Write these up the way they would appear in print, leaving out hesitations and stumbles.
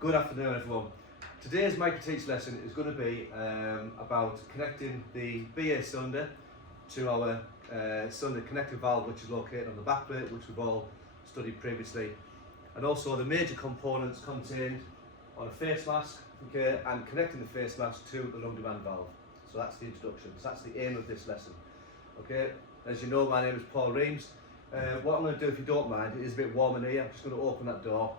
Good afternoon everyone. Today's micro-teach lesson is going to be about connecting the BA cylinder to our cylinder connector valve, which is located on the back plate, which we've all studied previously, and also the major components contained on a face mask, okay, and connecting the face mask to the lung demand valve. So that's the introduction, so that's the aim of this lesson. Okay, as you know, my name is Paul Reams. What I'm going to do, if you don't mind, it is a bit warm in here. I'm just going to open that door,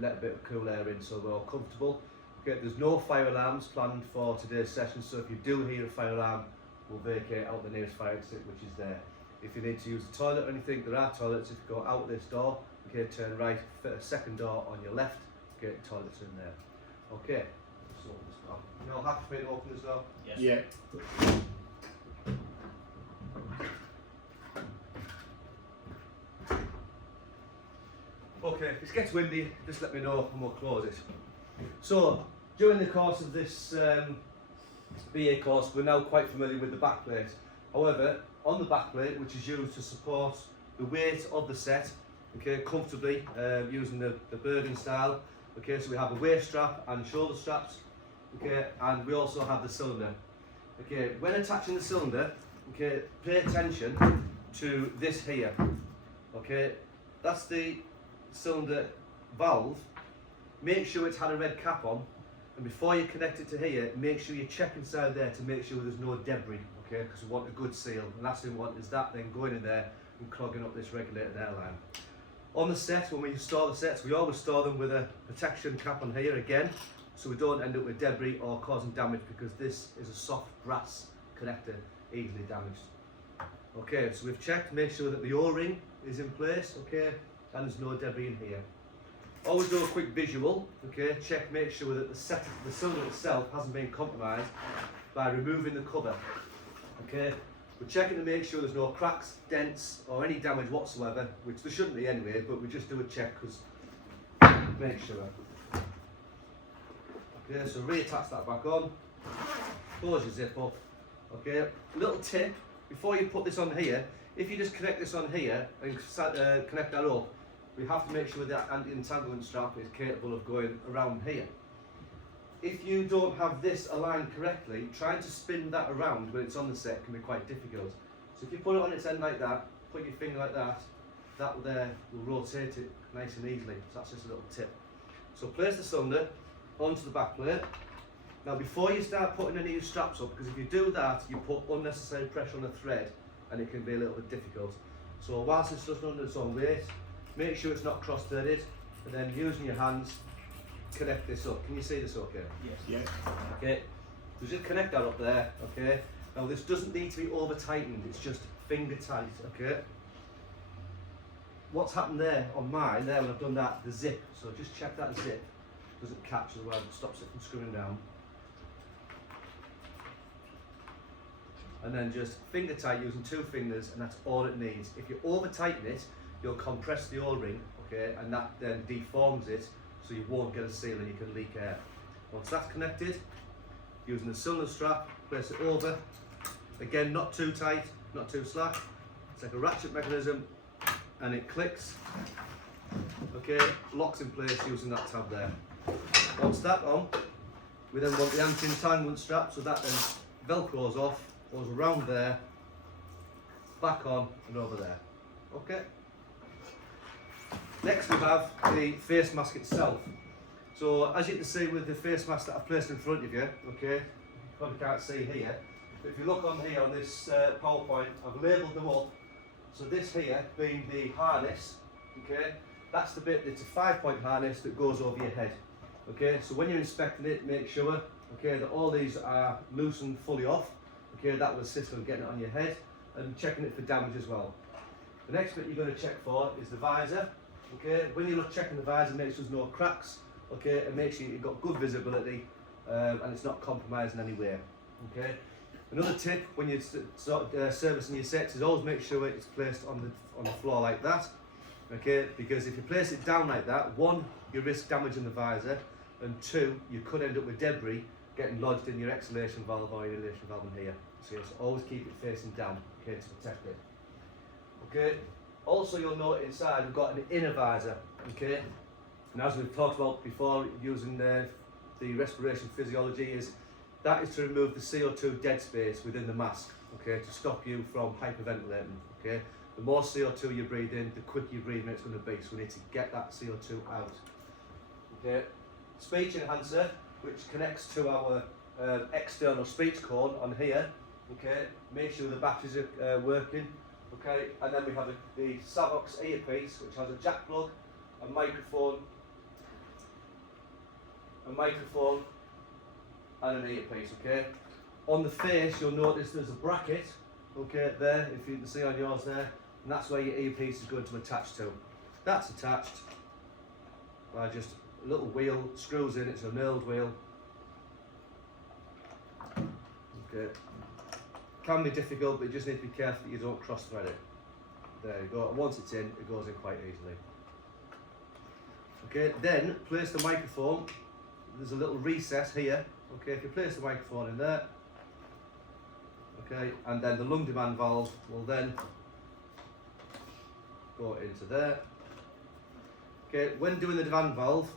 let a bit of cool air in so we're all comfortable. Okay, there's no fire alarms planned for today's session, so if you do hear a fire alarm, we'll vacate out the nearest fire exit, which is there. If you need to use the toilet or anything, there are toilets. If you go out this door, okay, turn right, second door on your left, okay, toilets in there. Okay, let's open this door. You all happy for me to open this door? Yes. Yeah. Okay, if it gets windy, just let me know and we'll close it. So, during the course of this BA course, we're now quite familiar with the backplate. However, on the backplate, which is used to support the weight of the set, okay, comfortably, using the Bergen style, okay, so we have a waist strap and shoulder straps, okay, and we also have the cylinder. Okay, when attaching the cylinder, okay, pay attention to this here, okay, that's the cylinder valve. Make sure it's had a red cap on, and before you connect it to here, make sure you check inside there to make sure there's no debris, okay, because we want a good seal. And last thing we want is that then going in there and clogging up this regulated airline. On the set, when we install the sets, we always store them with a protection cap on here again, so we don't end up with debris or causing damage, because this is a soft brass connector, easily damaged. Okay, so we've checked, make sure that the O-ring is in place, okay, and there's no debris in here. Always do a quick visual, okay, check, make sure that the cylinder itself hasn't been compromised by removing the cover, okay. We're checking to make sure there's no cracks, dents or any damage whatsoever, which there shouldn't be anyway, but we just do a check because make sure. Okay, so reattach that back on, close your zip up, okay. Little tip, before you put this on here, if you just connect this on here and connect that up, we have to make sure that anti-entanglement strap is capable of going around here. If you don't have this aligned correctly, trying to spin that around when it's on the set can be quite difficult. So if you put it on its end like that, put your finger like that, that will rotate it nice and easily. So that's just a little tip. So place the cylinder onto the back plate. Now before you start putting any of your straps up, because if you do that, you put unnecessary pressure on the thread and it can be a little bit difficult. So whilst it's just under its own weight, make sure it's not cross-threaded, and then using your hands, connect this up. Can you see this okay? Yes. Yeah. Okay, so just connect that up there, okay? Now this doesn't need to be over tightened, it's just finger tight, okay? What's happened there on mine, there when I've done that, the zip, so just check that zip doesn't catch, otherwise it stops it from screwing down. And then just finger tight using 2 fingers, and that's all it needs. If you over tighten it, you'll compress the O-ring, okay, and that then deforms it, so you won't get a seal and you can leak air. Once that's connected, using the cylinder strap, place it over. Again, not too tight, not too slack. It's like a ratchet mechanism, and it clicks. Okay, locks in place using that tab there. Once that's on, we then want the anti-entanglement strap, so that then velcros off, goes around there, back on and over there. Okay. Next we have the face mask itself. So as you can see with the face mask that I've placed in front of you, okay, you probably can't see here, but if you look on here on this PowerPoint, I've labelled them up. So this here being the harness, okay, that's the bit, it's a 5-point harness that goes over your head. Okay, so when you're inspecting it, make sure, okay, that all these are loose and fully off. Okay, that will assist on getting it on your head and checking it for damage as well. The next bit you're going to check for is the visor. Okay, when you look checking the visor, make sure there's no cracks, okay, and make sure you've got good visibility and it's not compromised in any way. Okay. Another tip when you're servicing your sets is always make sure it's placed on the floor like that. Okay, because if you place it down like that, 1, you risk damaging the visor, and 2, you could end up with debris getting lodged in your exhalation valve or your inhalation valve in here. So always keep it facing down, okay, to protect it. Okay. Also, you'll note inside we've got an inner visor. Okay. And as we've talked about before, using the respiration physiology that is to remove the CO2 dead space within the mask, okay, to stop you from hyperventilating, okay. The more CO2 you breathe in, the quicker your breathing it's going to be, so we need to get that CO2 out. Okay. Speech enhancer, which connects to our external speech cord on here, okay, make sure the batteries are working, okay, and then we have the Savox earpiece, which has a jack plug, a microphone, and an earpiece, okay. On the face, you'll notice there's a bracket, okay, there, if you can see on yours there, and that's where your earpiece is going to attach to. That's attached by just a little wheel, screws in, it's a knurled wheel. Okay. Can be difficult, but you just need to be careful that you don't cross thread it. There you go, and once it's in, it goes in quite easily. Okay, then place the microphone. There's a little recess here. Okay, if you place the microphone in there, okay, and then the lung demand valve will then go into there. Okay, when doing the demand valve,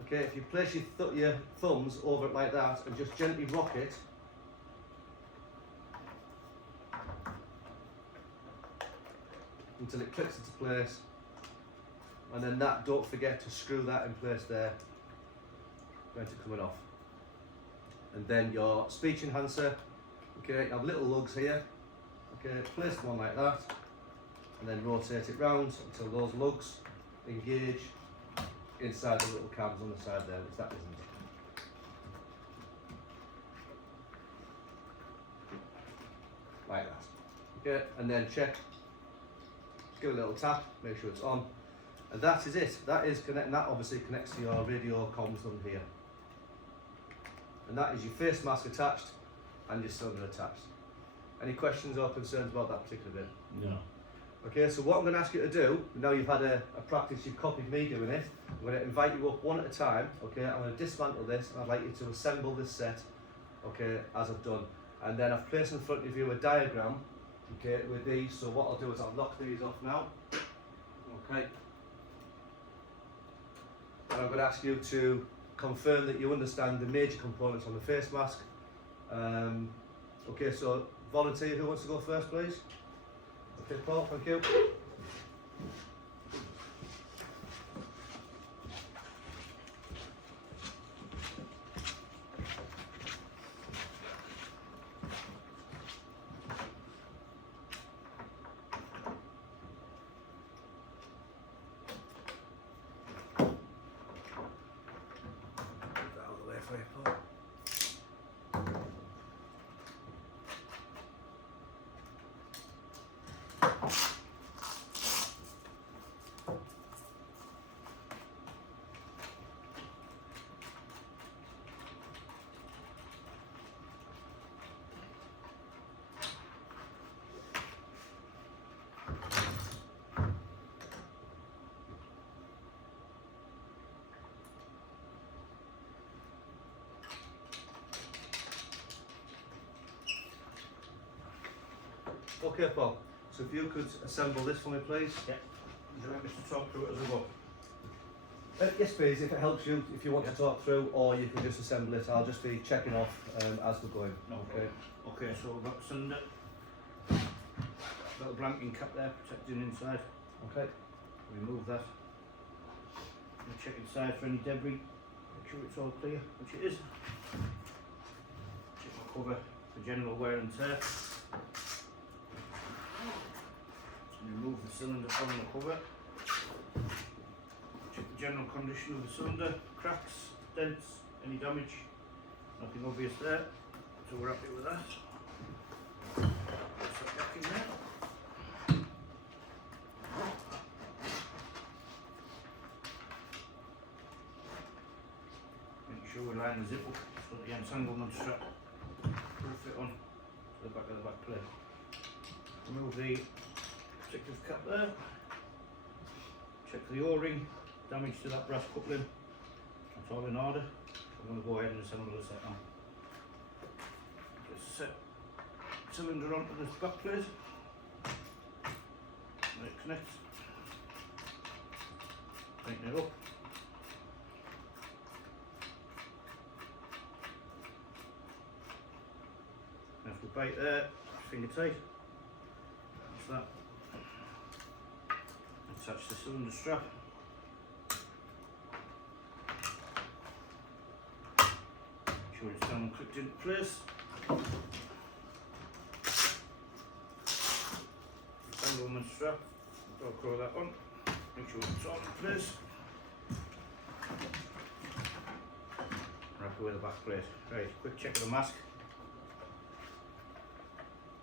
okay, if you place your thumbs over it like that and just gently rock it, until it clicks into place, and then that, don't forget to screw that in place there, going to coming off. And then your speech enhancer, okay, you have little lugs here, okay, place them on like that, and then rotate it round until those lugs engage inside the little cams on the side there, which that isn't. Like that. Okay, and then check, just give it a little tap, make sure it's on. And that is it. That is connecting. That obviously connects to your radio comms on here. And that is your face mask attached and your cylinder attached. Any questions or concerns about that particular bit? No. Okay, so what I'm going to ask you to do, now you've had a practice, you've copied me doing it, I'm going to invite you up one at a time, okay, I'm going to dismantle this, and I'd like you to assemble this set, okay, as I've done. And then I've placed in front of you a diagram, okay, with these, so what I'll do is I'll knock these off now, okay. And I'm going to ask you to confirm that you understand the major components on the face mask. Okay, so volunteer, who wants to go first, please? Okay, Paul, thank you. Okay, Paul. So if you could assemble this for me, please. Yeah. Would you like me to talk through it as I go? Yes, please. If it helps you, if you want to talk through, or you can just assemble it. I'll just be checking off as we're going. No Okay. problem. Okay, so we've got cylinder. Got the blanking cap there, protecting inside. Okay. Remove that. We'll check inside for any debris. Make sure it's all clear, which it is. Check the cover for general wear and tear. Remove the cylinder from the cover. Check the general condition of the cylinder, cracks, dents, any damage. Nothing obvious there, so we're happy with that. Put that back in there. Make sure we line the zip up so that the entanglement strap will fit on to the back of the back plate. Remove the protective cap there. Check for the O-ring, damage to that brass coupling. That's all in order. I'm going to go ahead and assemble the set now. Just set cylinder onto this back plate. Let it connect. Tighten it up. a bite there, finger tight. That's that. Attach the cylinder strap. Make sure it's down and clicked into place. Entanglement strap, velcro that on. Make sure it's all in place. Happy with the back plate. Right, quick check of the mask.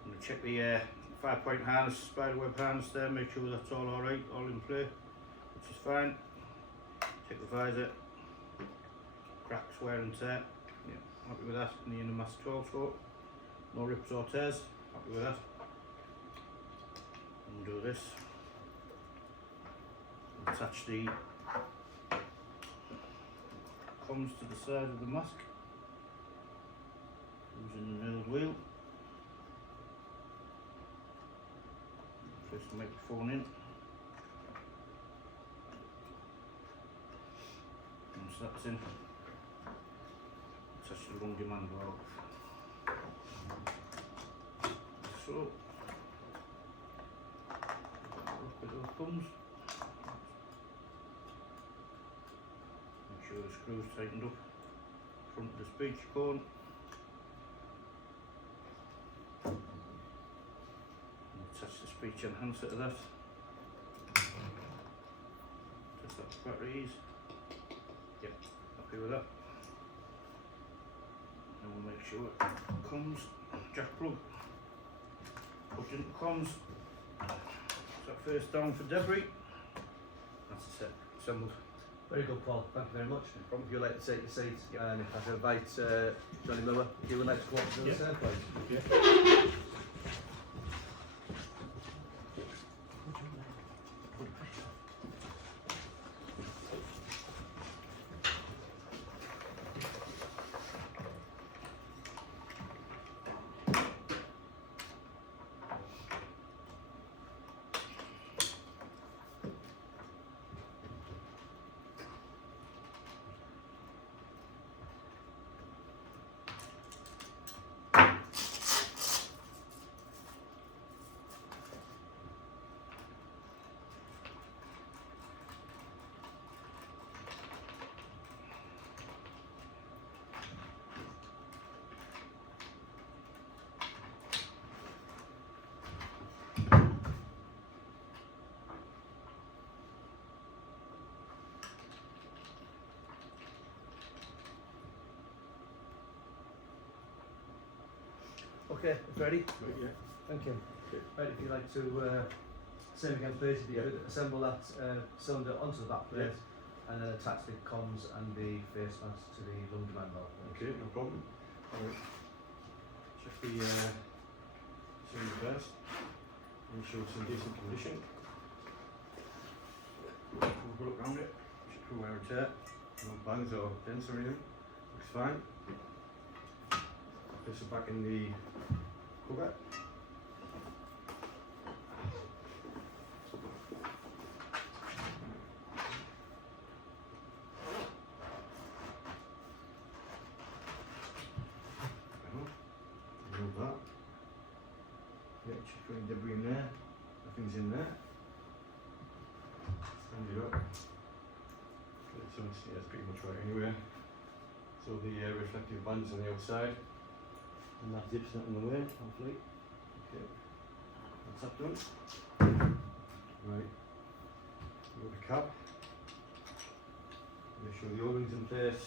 I'm going to check the 5-point harness, spiderweb harness there, make sure that's all alright, all in play, which is fine. Check the visor, cracks, wear and tear. Yeah, happy with that. And the inner mask also, no rips or tears, happy with that. Undo this. Attach the comms to the side of the mask using the milled wheel. Place the microphone in. Once that's in, attach the lung demand valve. So, look at those thumbs. Make sure the screws tightened up. Front of the speech cone. Attach the speech enhancer to that. Test that for batteries. Yep, happy with that. And we'll make sure it comes jack plug. Put into comms. That face down for debris. That's the set assembled. Very good, Paul. Thank you very much. If you'd like to take your seat, and if I could invite Johnny Miller, if you would like to come up to the same place. Yeah. Okay, it's ready? Yeah. Thank you. Right, if you'd like to, same again please, if you could assemble that cylinder onto the back plate and then attach the comms and the face mask to the lung demand valve. Okay, no problem. Alright. Check the cylinder first. Make sure it's in decent condition. Have a look around it. Check for wear and tear. No bangs or dents or anything. Looks fine. Place it back in the cover. Remove that. Yeah, check for any debris in there. Nothing's in there. Stand it up. Okay, so it's, yeah, it's pretty much right anywhere. So the reflective bands on the outside. And that zip's not in the way, hopefully. Okay. That's that done. Right. Look at the cap. Make sure the O-ring's in place.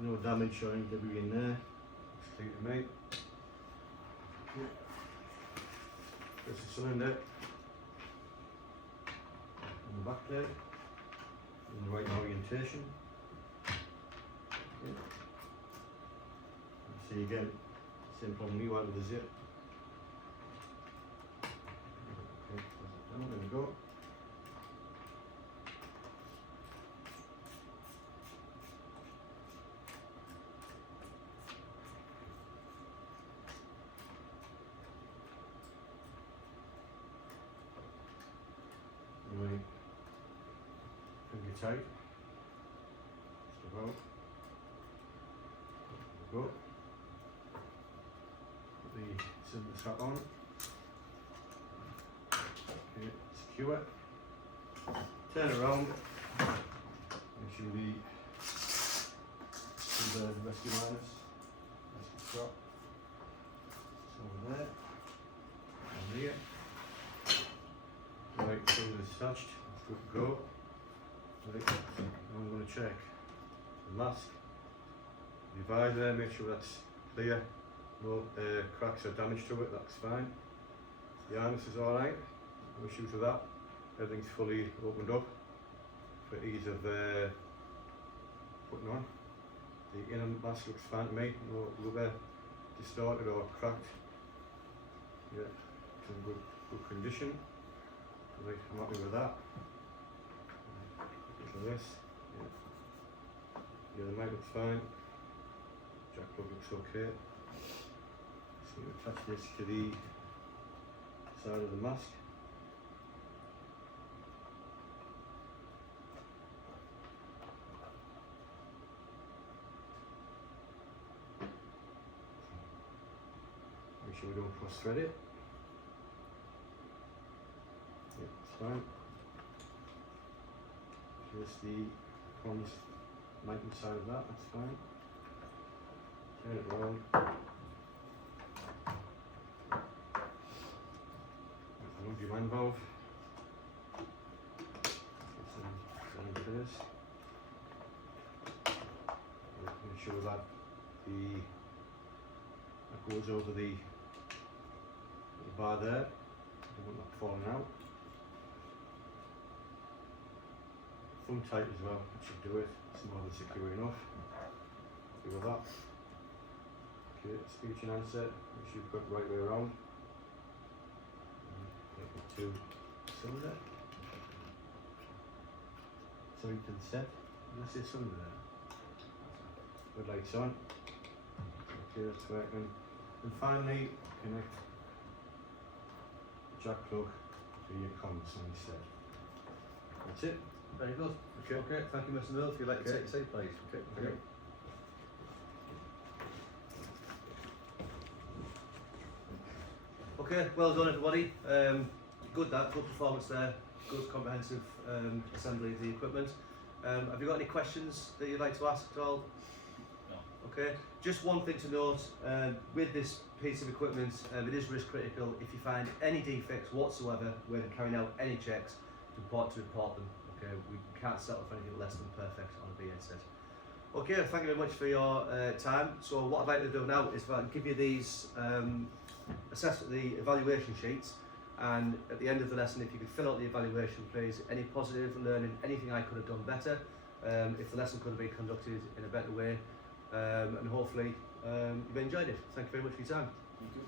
No damage or any debris in there. Looks clean to me. Okay. There's the cylinder. On the back plate. In the right orientation. Okay. See again. Same problem you had with the zip. Okay, there we go. Right. Finger tight. Just about. There we go. Turn the strap on. Okay, secure. Turn around. Make sure the rescue liners. That's the strap. It's over there. And here. Right, so it's attached. It's good to go. Right, now I'm going to check the mask, the visor, make sure that's clear, no cracks or damage to it, that's fine. The harness is alright, no issues with that. Everything's fully opened up for ease of putting on. The inner mask looks fine to me, no rubber distorted or cracked. Yeah, it's in good condition. Right, I'm happy with that. Look at this. Yeah, the mic looks fine. Jack plug looks okay. So you attach this to the side of the mask. Make sure we don't cross thread it. Yeah, it's fine. Here's the comms mic inside of that, that's fine. Turn it around. There's the laundry man valve. That's in place. Make sure that that goes over the bar there. I don't want that falling out. Thumb tight as well, that should do it. It's more than secure enough. Happy with that. Okay, speech and answer, make sure you've got the right way around. Take it to cylinder. So you can set, unless there's cylinder there. Good lights on. Okay, that's working. And finally, connect the jack plug to your comms on the set. That's it. Very good. Okay. Okay, thank you, Mr. Mill. If you'd like to take a seat, please. Okay. Okay. Okay, well done, everybody. Good performance there. Good comprehensive assembly of the equipment. Have you got any questions that you'd like to ask at all? No. Okay, just one thing to note, with this piece of equipment, it is risk critical. If you find any defects whatsoever when carrying out any checks, it's important to report them. Okay, we can't settle for anything less than perfect on a BA set. Okay, thank you very much for your time. So what I'd like to do now is give you these the evaluation sheets, and at the end of the lesson, if you could fill out the evaluation, please, any positive learning, anything I could have done better, if the lesson could have been conducted in a better way, and hopefully you've enjoyed it. Thank you very much for your time. Thank you.